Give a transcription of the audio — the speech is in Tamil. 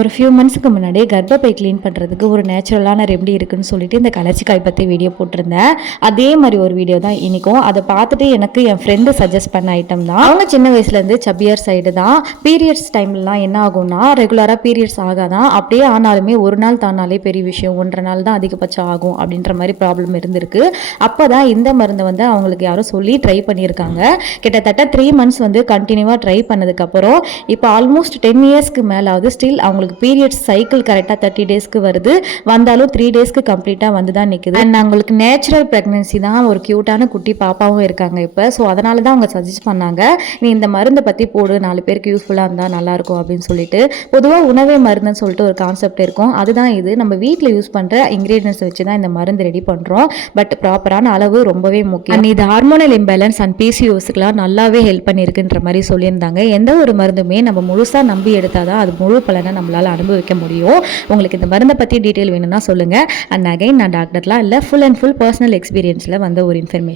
ஒரு ஃபியூ மந்த்ஸ்க்கு முன்னாடி கர்ப்பப்பை க்ளீன் பண்ணுறதுக்கு ஒரு நேச்சுரலான ரெமெடி இருக்குன்னு சொல்லிட்டு இந்த கலச்சிக்காய் பற்றி வீடியோ போட்டிருந்தேன். அதே மாதிரி ஒரு வீடியோ தான் இன்றைக்கும். அதை பார்த்துட்டு எனக்கு என் ஃப்ரெண்டு சஜஸ்ட் பண்ண ஐட்டம் தான். அவங்க சின்ன வயசுலேருந்து சப்பியர் சைடு தான். பீரியட்ஸ் டைம்லலாம் என்ன ஆகும்னா ரெகுலராக பீரியட்ஸ் ஆகாதான், அப்படியே ஆனாலுமே ஒரு நாள் தானாலே பெரிய விஷயம், 1.5 நாள் தான் அதிகபட்சம் ஆகும் அப்படின்ற மாதிரி ப்ராப்ளம் இருந்திருக்கு. அப்போ தான் இந்த மருந்தை வந்து அவங்களுக்கு யாரும் சொல்லி ட்ரை பண்ணியிருக்காங்க. கிட்டத்தட்ட 3 months வந்து கண்டினியூவாக ட்ரை பண்ணதுக்கப்புறம் இப்போ ஆல்மோஸ்ட் 10 yearsக்கு மேலாவது ஸ்டில் அவங்களுக்கு பீரியட்ஸ் சைக்கிள் கரெக்டாக 30 daysக்கு வருது. வந்தாலும் 3 daysக்கு கம்ப்ளீட்டாக வந்து தான் நிற்குது. அண்ட் அவங்களுக்கு நேச்சுரல் ப்ரெக்னன்சி தான், ஒரு க்யூட்டான குட்டி பாப்பாவும் இருக்காங்க இப்போ. ஸோ அதனால தான் அவங்க சஜஸ்ட் பண்ணாங்க, நீ இந்த மருந்தை பற்றி போடு, 4 பேருக்கு யூஸ்ஃபுல்லாக இருந்தால் நல்லாயிருக்கும் அப்படின்னு சொல்லிட்டு. பொதுவாக உணவே மருந்துன்னு சொல்லிட்டு ஒரு கான்செப்ட் இருக்கும். அதுதான் இது. நம்ம வீட்டில் யூஸ் பண்ணுற இன்க்ரீடியன்ஸ் வச்சு தான் இந்த மருந்து ரெடி பண்ணுறோம். பட் ப்ராப்பரான அளவு ரொம்பவே முக்கியம். அண்ட் இது ஹார்மோனல் இம்பேலன்ஸ் அண்ட் பிசிஓஸ்க்குலாம் நல்லாவே ஹெல்ப் பண்ணியிருக்குன்ற மாதிரி சொல்லியிருந்தாங்க. எந்த ஒரு மருந்துமே நம்ம முழுசாக நம்பி எடுத்தால் தான் அது முழு பலனை நம்மளால் அனுபவிக்க முடியும். உங்களுக்கு இந்த மருந்தை பற்றி டீட்டெயில் வேணும்னா சொல்லுங்கள். அண்ட் அகைன் நான் டாக்டர்லாம் இல்லை, ஃபுல் அண்ட் ஃபுல் பர்சனல் எக்ஸ்பீரியன்ஸில் வந்த ஒரு இன்ஃபர்மேஷன்.